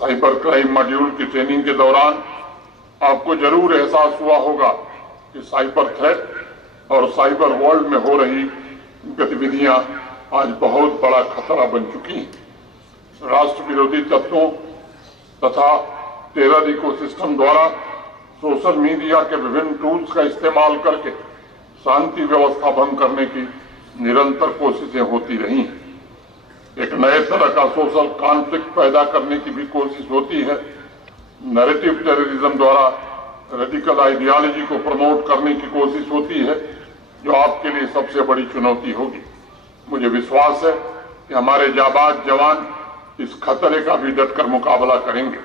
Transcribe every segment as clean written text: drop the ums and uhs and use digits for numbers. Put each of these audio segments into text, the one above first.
Cyber crime module की training के दौरान आपको जरूर एहसास हुआ होगा कि साइबर थ्रेट और साइबर वर्ल्ड में हो रही गतिविधियां आज बहुत बड़ा खतरा बन चुकी हैं। राष्ट्र विरोधी तत्वों तथा टेरर इकोसिस्टम द्वारा सोशल मीडिया के विभिन्न टूल्स का इस्तेमाल करके शांति व्यवस्था भंग करने की निरंतर कोशिशें होती रही हैं। एक नए तरह का सोशल कॉन्फ्लिक्ट पैदा करने की भी कोशिश होती है। नैरेटिव टेररिज्म द्वारा रेडिकल आइडियोलॉजी को प्रमोट करने की कोशिश होती है, जो आपके लिए सबसे बड़ी चुनौती होगी। मुझे विश्वास है कि हमारे जाबाज जवान इस खतरे का भी डटकर मुकाबला करेंगे।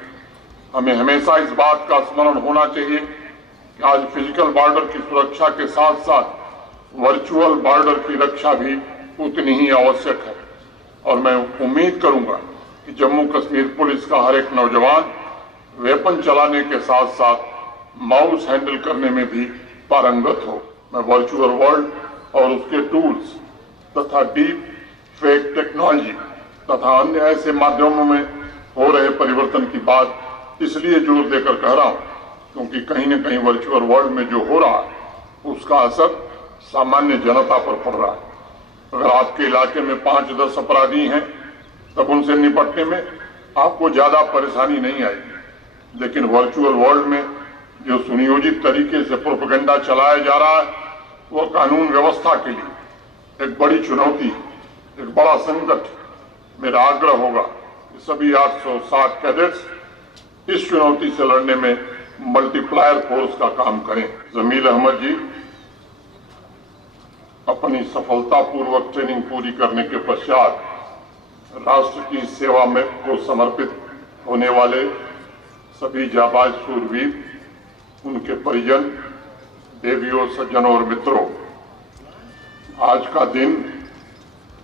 हमें हमेशा इस बात का स्मरण होना चाहिए कि आज फिजिकल बॉर्डर की सुरक्षा के साथ साथ वर्चुअल बॉर्डर की रक्षा भी उतनी ही आवश्यक है। और मैं उम्मीद करूंगा कि जम्मू कश्मीर पुलिस का हर एक नौजवान वेपन चलाने के साथ साथ माउस हैंडल करने में भी पारंगत हो। मैं वर्चुअल वर्ल्ड और उसके टूल्स तथा डीप फेक टेक्नोलॉजी तथा अन्य ऐसे माध्यमों में हो रहे परिवर्तन की बात इसलिए जोर देकर कह रहा हूं क्योंकि कहीं न कहीं वर्चुअल वर्ल्ड में जो हो रहा है उसका असर सामान्य जनता पर पड़ रहा है। अगर आपके इलाके में 5-10 अपराधी हैं तब उनसे निपटने में आपको ज्यादा परेशानी नहीं आएगी, लेकिन वर्चुअल वर्ल्ड में जो सुनियोजित तरीके से प्रोपेगेंडा चलाया जा रहा है वह कानून व्यवस्था के लिए एक बड़ी चुनौती, एक बड़ा संकट। मेरा आग्रह होगा कि सभी 860 कैडेट्स इस चुनौती से लड़ने में मल्टीप्लायर फोर्स का काम करें। जमील अहमद जी अपनी सफलतापूर्वक ट्रेनिंग पूरी करने के पश्चात राष्ट्र की सेवा में को समर्पित होने वाले सभी जाबाज शूरवीर, उनके परिजन, देवियों, सज्जनों और मित्रों, आज का दिन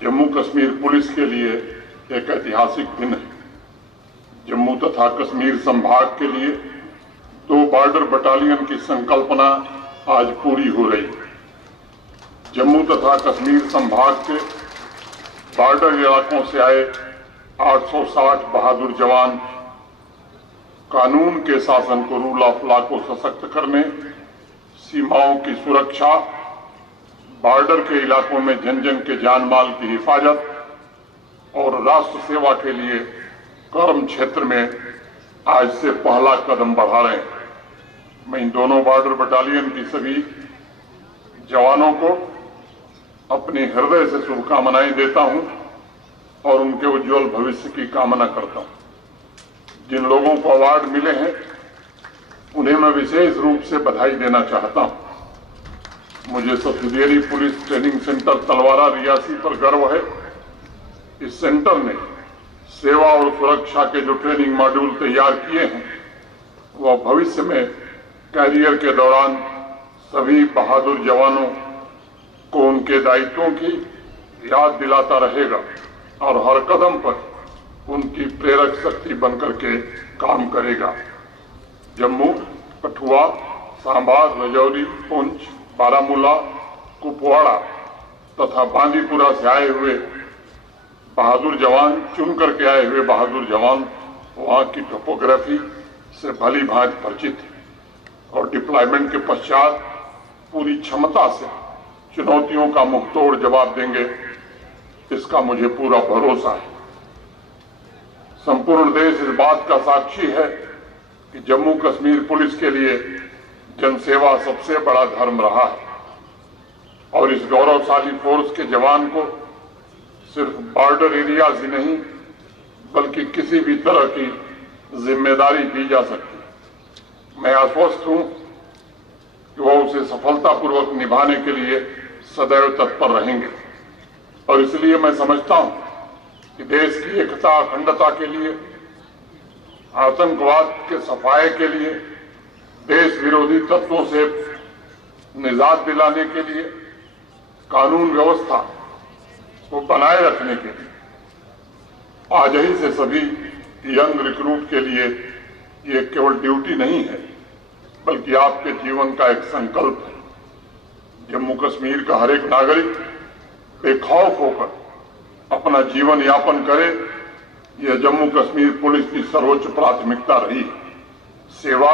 जम्मू कश्मीर पुलिस के लिए एक ऐतिहासिक दिन है। जम्मू तथा कश्मीर संभाग के लिए 2 बॉर्डर बटालियन की संकल्पना आज पूरी हो रही है। जम्मू तथा कश्मीर संभाग के बॉर्डर इलाकों से आए 860 बहादुर जवान कानून के शासन को, रूल ऑफ लॉ को सशक्त करने, सीमाओं की सुरक्षा, बॉर्डर के इलाकों में जन जन के जान माल की हिफाजत और राष्ट्र सेवा के लिए कर्म क्षेत्र में आज से पहला कदम बढ़ा रहे हैं। मैं इन दोनों बॉर्डर बटालियन की सभी जवानों को अपने हृदय से शुभकामनाएं देता हूं और उनके उज्जवल भविष्य की कामना करता हूं। जिन लोगों को अवार्ड मिले हैं उन्हें मैं विशेष रूप से बधाई देना चाहता हूं। मुझे सब्सिडियरी पुलिस ट्रेनिंग सेंटर तलवारा रियासी पर गर्व है। इस सेंटर ने सेवा और सुरक्षा के जो ट्रेनिंग मॉड्यूल तैयार किए हैं वह भविष्य में कैरियर के दौरान सभी बहादुर जवानों को उनके दायित्वों की याद दिलाता रहेगा और हर कदम पर उनकी प्रेरक शक्ति बनकर के काम करेगा। जम्मू, कठुआ, सांबा, रजौरी, पुंछ, बारामूला, कुपवाड़ा तथा बांदीपुरा से आए हुए बहादुर जवान, चुन करके आए हुए बहादुर जवान वहां की टोपोग्राफी से भली भांति परिचित है और डिप्लॉयमेंट के पश्चात पूरी क्षमता से चुनौतियों का मुंहतोड़ जवाब देंगे, इसका मुझे पूरा भरोसा है। संपूर्ण देश इस बात का साक्षी है कि जम्मू कश्मीर पुलिस के लिए जनसेवा सबसे बड़ा धर्म रहा है और इस गौरवशाली फोर्स के जवान को सिर्फ बॉर्डर एरियाज ही नहीं बल्कि किसी भी तरह की जिम्मेदारी दी जा सकती है। मैं आश्वस्त हूं कि वह उसे सफलतापूर्वक निभाने के लिए सदैव तत्पर रहेंगे और इसलिए मैं समझता हूं कि देश की एकता, अखंडता के लिए, आतंकवाद के सफाए के लिए, देश विरोधी तत्वों से निजात दिलाने के लिए, कानून व्यवस्था को बनाए रखने के लिए आज ही से सभी यंग रिक्रूट के लिए ये केवल ड्यूटी नहीं है बल्कि आपके जीवन का एक संकल्प है। जम्मू कश्मीर का हर एक नागरिक बेखौफ होकर अपना जीवन यापन करे यह जम्मू कश्मीर पुलिस की सर्वोच्च प्राथमिकता रही। सेवा,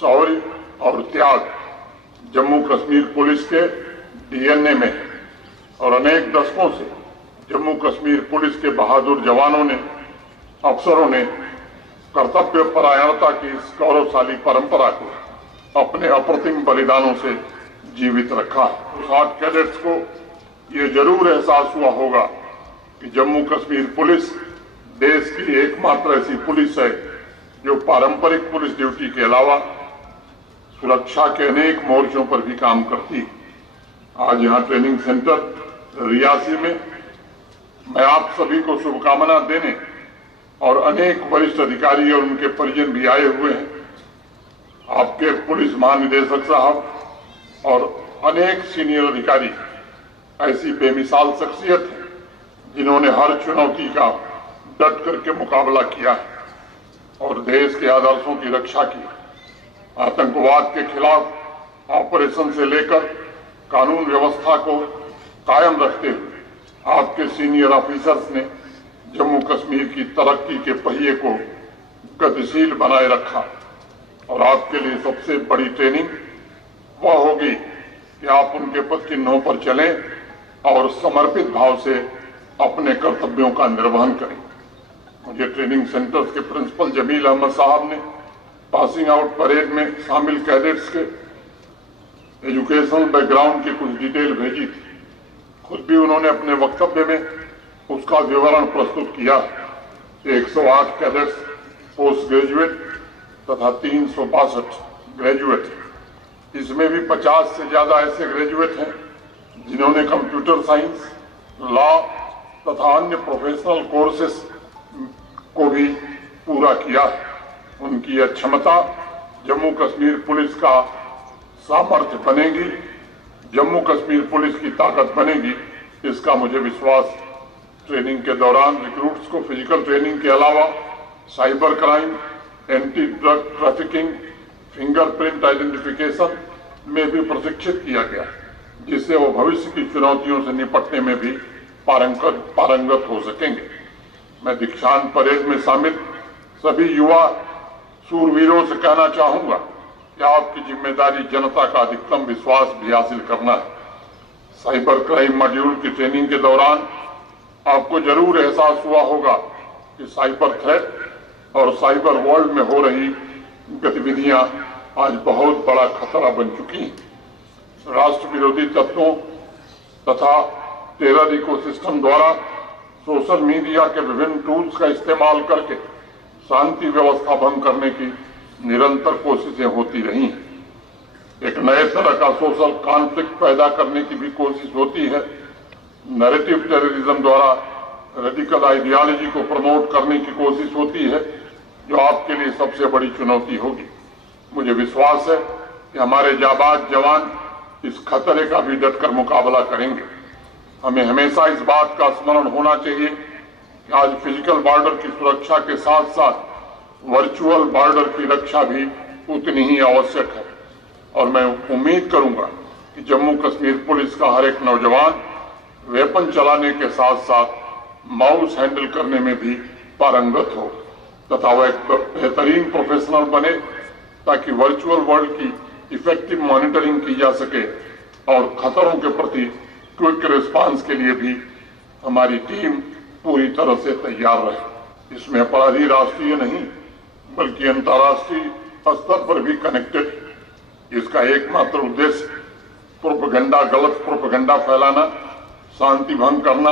शौर्य और त्याग जम्मू कश्मीर पुलिस के डीएनए में है और अनेक दशकों से जम्मू कश्मीर पुलिस के बहादुर जवानों ने, अफसरों ने कर्तव्य परायणता की इस गौरवशाली परंपरा को अपने अप्रतिम बलिदानों से जीवित रखा है। 60 कैडेट्स को ये जरूर एहसास हुआ होगा कि जम्मू कश्मीर पुलिस देश की एकमात्र ऐसी पुलिस है जो पारंपरिक पुलिस ड्यूटी के अलावा सुरक्षा के अनेक मोर्चों पर भी काम करती है। आज यहाँ ट्रेनिंग सेंटर रियासी में मैं आप सभी को शुभकामना देने और अनेक वरिष्ठ अधिकारी और उनके परिजन भी आए हुए हैं। आपके पुलिस महानिदेशक साहब और अनेक सीनियर अधिकारी ऐसी बेमिसाल शख्सियत है जिन्होंने हर चुनौती का डट करके मुकाबला किया है और देश के आदर्शों की रक्षा की। आतंकवाद के खिलाफ ऑपरेशन से लेकर कानून व्यवस्था को कायम रखते हुए आपके सीनियर ऑफिसर्स ने जम्मू कश्मीर की तरक्की के पहिए को गतिशील बनाए रखा और आपके लिए सबसे बड़ी ट्रेनिंग वह होगी कि आप उनके पद चिन्हों पर चलें और समर्पित भाव से अपने कर्तव्यों का निर्वहन करें। मुझे ट्रेनिंग सेंटर्स के प्रिंसिपल जमील अहमद साहब ने पासिंग आउट परेड में शामिल कैडेट्स के एजुकेशनल बैकग्राउंड की कुछ डिटेल भेजी थी। खुद भी उन्होंने अपने वक्तव्य में उसका विवरण प्रस्तुत किया। 108 कैडेट्स पोस्ट ग्रेजुएट तथा 362 ग्रेजुएट, इसमें भी 50 से ज्यादा ऐसे ग्रेजुएट हैं जिन्होंने कंप्यूटर साइंस, लॉ तथा अन्य प्रोफेशनल कोर्सेस को भी पूरा किया। उनकी यह क्षमता जम्मू कश्मीर पुलिस का सामर्थ्य बनेगी, जम्मू कश्मीर पुलिस की ताकत बनेगी, इसका मुझे विश्वास। ट्रेनिंग के दौरान रिक्रूट्स को फिजिकल ट्रेनिंग के अलावा cyber crime, anti drug trafficking, fingerprint identification में भी प्रशिक्षित किया गया, जिससे वो भविष्य की चुनौतियों से निपटने में भी पारंगत हो सकेंगे। मैं दीक्षांत परेड में शामिल सभी युवा सूरवीरों से कहना चाहूंगा कि आपकी जिम्मेदारी जनता का अधिकतम विश्वास भी हासिल करना है। साइबर क्राइम मॉड्यूल की ट्रेनिंग के दौरान आपको जरूर एहसास हुआ होगा कि साइबर थ्रेट और साइबर वर्ल्ड में हो रही गतिविधियां आज बहुत बड़ा खतरा बन चुकी हैं। राष्ट्र विरोधी तत्वों तथा टेरर इकोसिस्टम द्वारा सोशल मीडिया के विभिन्न टूल्स का इस्तेमाल करके शांति व्यवस्था भंग करने की निरंतर कोशिशें होती रही हैं। एक नए तरह का सोशल कॉन्फ्लिक्ट पैदा करने की भी कोशिश होती है। नैरेटिव टेररिज्म द्वारा रेडिकल आइडियोलॉजी को प्रमोट करने की कोशिश होती है, जो आपके लिए सबसे बड़ी चुनौती होगी। मुझे विश्वास है कि हमारे जाबाज जवान इस खतरे का भी डटकर मुकाबला करेंगे। हमें हमेशा इस बात का स्मरण होना चाहिए कि आज फिजिकल बॉर्डर की सुरक्षा के साथ साथ वर्चुअल बॉर्डर की रक्षा भी उतनी ही आवश्यक है और मैं उम्मीद करूंगा कि जम्मू कश्मीर पुलिस का हर एक नौजवान वेपन चलाने के साथ साथ माउस हैंडल करने में भी पारंगत हो तथा वह एक बेहतरीन प्रोफेशनल बने, ताकि वर्चुअल वर्ल्ड की इफेक्टिव मॉनिटरिंग की जा सके और खतरों के प्रति क्विक रिस्पांस के लिए भी हमारी टीम पूरी तरह से तैयार रहे। इसमें अपराधी राष्ट्रीय नहीं बल्कि अंतर्राष्ट्रीय स्तर पर भी कनेक्टेड। इसका एकमात्र उद्देश्य प्रोपेगेंडा, गलत प्रोपेगेंडा फैलाना, शांति भंग करना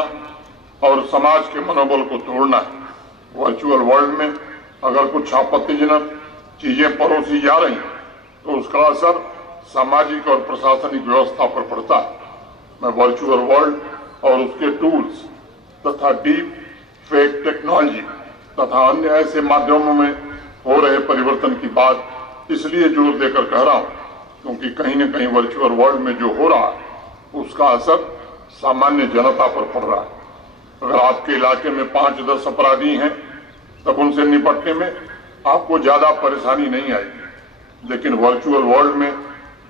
और समाज के मनोबल को तोड़ना है। वर्चुअल वर्ल्ड में अगर कुछ आपत्तिजनक चीजें परोसी जा रही तो उसका असर सामाजिक और प्रशासनिक व्यवस्था पर पड़ता है। मैं वर्चुअल वर्ल्ड और उसके टूल्स तथा डीप फेक टेक्नोलॉजी तथा अन्य ऐसे माध्यमों में हो रहे परिवर्तन की बात इसलिए जोर देकर कह रहा हूं क्योंकि कहीं न कहीं वर्चुअल वर्ल्ड में जो हो रहा है उसका असर सामान्य जनता पर पड़ रहा है। अगर आपके इलाके में 5-10 अपराधी हैं तब उनसे निपटने में आपको ज्यादा परेशानी नहीं आएगी, लेकिन वर्चुअल वर्ल्ड में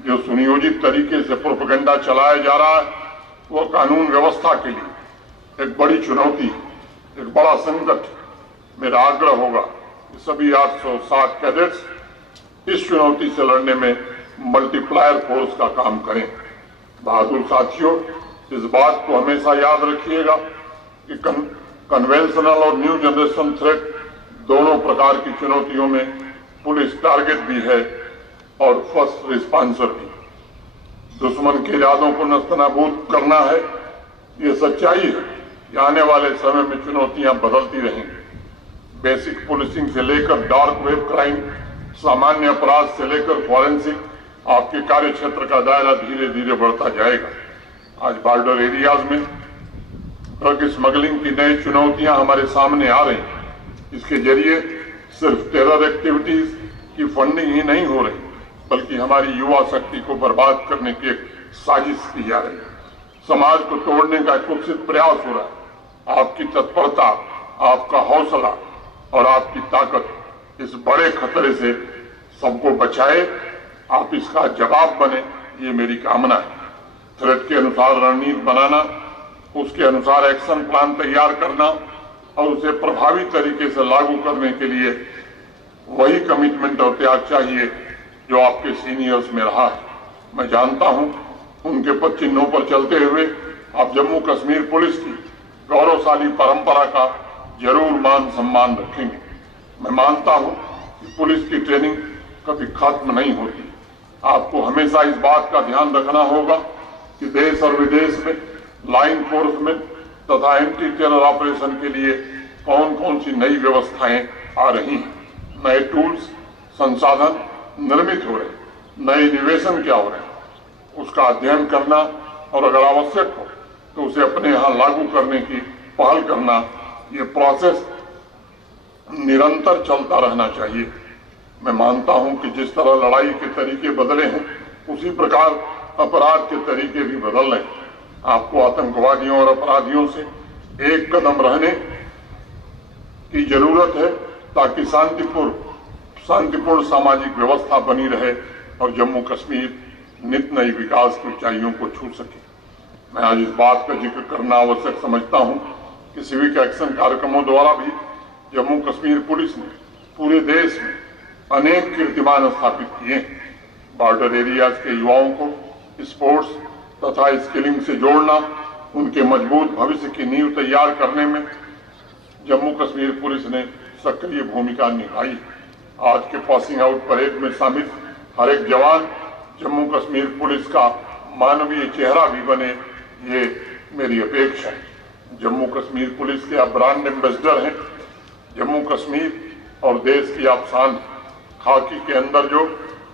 जो सुनियोजित तरीके से प्रोपेगेंडा चलाया जा रहा है वह कानून व्यवस्था के लिए एक बड़ी चुनौती, एक बड़ा संकट मेरा आग्रह होगा कि सभी 860 कैडेट्स इस चुनौती से लड़ने में मल्टीप्लायर फोर्स का काम करें। बहादुर साथियों, इस बात को हमेशा याद रखिएगा कि कन्वेंशनल और न्यू जनरेशन थ्रेट दोनों प्रकार की चुनौतियों में पुलिस टारगेट भी है और फर्स्ट रिस्पॉन्सर भी। दुश्मन के इरादों को नस्तनाबूद करना है, ये सच्चाई है कि आने वाले समय में चुनौतियां बदलती रहेंगी। बेसिक पुलिसिंग से लेकर डार्क वेब क्राइम, सामान्य अपराध से लेकर फॉरेंसिक, आपके कार्य क्षेत्र का दायरा धीरे धीरे बढ़ता जाएगा। आज बॉर्डर एरियाज में ड्रग स्मगलिंग की नई चुनौतियां हमारे सामने आ रही हैं। इसके जरिए सिर्फ टेरर एक्टिविटीज की फंडिंग ही नहीं हो रही, बल्कि हमारी युवा शक्ति को बर्बाद करने की एक साजिश की जा रही है। समाज को तोड़ने का कुत्सित प्रयास हो रहा है। आपकी तत्परता, आपका हौसला और आपकी ताकत इस बड़े खतरे से सबको बचाए, आप इसका जवाब बने, ये मेरी कामना है। थ्रेट के अनुसार रणनीति बनाना, उसके अनुसार एक्शन प्लान तैयार करना और उसे प्रभावी तरीके से लागू करने के लिए वही कमिटमेंट और त्याग चाहिए जो आपके सीनियर्स में रहा है। मैं जानता हूं उनके पद चिन्हों पर चलते हुए आप जम्मू कश्मीर पुलिस की गौरवशाली परंपरा का जरूर मान सम्मान रखेंगे। मैं मानता हूं कि पुलिस की ट्रेनिंग कभी खत्म नहीं होती। आपको हमेशा इस बात का ध्यान रखना होगा कि देश और विदेश में लॉ इन्फोर्समेंट तथा एंटी टेरर ऑपरेशन के लिए कौन कौन सी नई व्यवस्थाएं आ रही हैं, नए टूल्स, संसाधन निर्मित हो रहे हैं, नए निवेशन क्या हो रहे हैं, उसका अध्ययन करना और अगर आवश्यक हो तो उसे अपने यहाँ लागू करने की पहल करना, ये प्रोसेस निरंतर चलता रहना चाहिए। मैं मानता हूं कि जिस तरह लड़ाई के तरीके बदले हैं, उसी प्रकार अपराध के तरीके भी बदल रहे हैं। आपको आतंकवादियों और अपराधियों से एक कदम रहने की जरूरत है ताकि शांतिपूर्ण सामाजिक व्यवस्था बनी रहे और जम्मू कश्मीर नित नई विकास की ऊंचाइयों को छू सके। मैं आज इस बात का जिक्र करना आवश्यक समझता हूं कि सिविक एक्शन कार्यक्रमों द्वारा भी जम्मू कश्मीर पुलिस ने पूरे देश में अनेक कीर्तिमान स्थापित किए। बॉर्डर एरियाज के युवाओं को स्पोर्ट्स तथा स्किलिंग से जोड़ना, उनके मजबूत भविष्य की नींव तैयार करने में जम्मू कश्मीर पुलिस ने सक्रिय भूमिका निभाई। आज के पासिंग आउट परेड में शामिल हर एक जवान जम्मू कश्मीर पुलिस का मानवीय चेहरा भी बने, ये मेरी अपेक्षा है। जम्मू कश्मीर पुलिस के आप ब्रांड एम्बेसडर हैं। जम्मू कश्मीर और देश की आप शान। खाकी के अंदर जो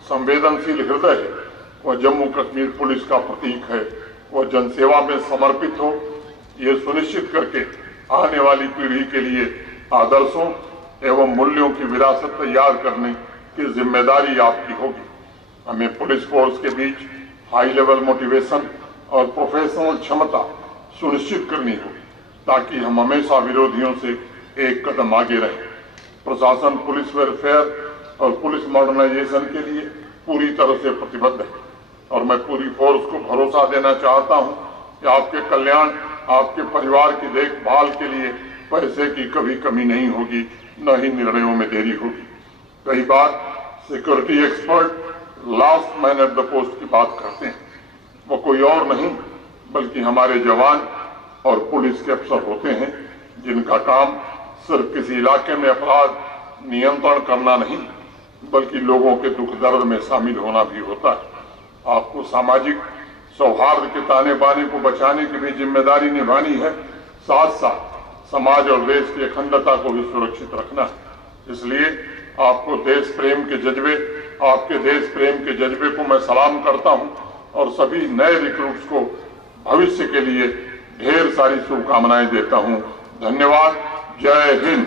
संवेदनशील हृदय है वह जम्मू कश्मीर पुलिस का प्रतीक है। वह जनसेवा में समर्पित हो, ये सुनिश्चित करके आने वाली पीढ़ी के लिए आदर्शों एवं मूल्यों की विरासत तैयार करने की जिम्मेदारी आपकी होगी। हमें पुलिस फोर्स के बीच हाई लेवल मोटिवेशन और प्रोफेशनल क्षमता सुनिश्चित करनी होगी ताकि हम हमेशा विरोधियों से एक कदम आगे रहें। प्रशासन पुलिस वेलफेयर और पुलिस मॉडर्नाइजेशन के लिए पूरी तरह से प्रतिबद्ध है और मैं पूरी फोर्स को भरोसा देना चाहता हूं कि आपके कल्याण, आपके परिवार की देखभाल के लिए पैसे की कभी कमी नहीं होगी, न ही निर्णयों में देरी होगी। कई बार security expert last man at the post की बात करते हैं। वो कोई और नहीं बल्कि हमारे जवान और पुलिस के अफसर होते हैं जिनका काम सिर्फ किसी इलाके में अपराध नियंत्रण करना नहीं बल्कि लोगों के दुख दर्द में शामिल होना भी होता है। आपको सामाजिक सौहार्द के ताने बाने को बचाने की भी जिम्मेदारी निभानी है, साथ साथ समाज और देश की अखंडता को भी सुरक्षित रखना है। इसलिए आपको देश प्रेम के जज्बे, आपके देश प्रेम के जज्बे को मैं सलाम करता हूं और सभी नए रिक्रूट्स को भविष्य के लिए ढेर सारी शुभकामनाएं देता हूं। धन्यवाद। जय हिंद।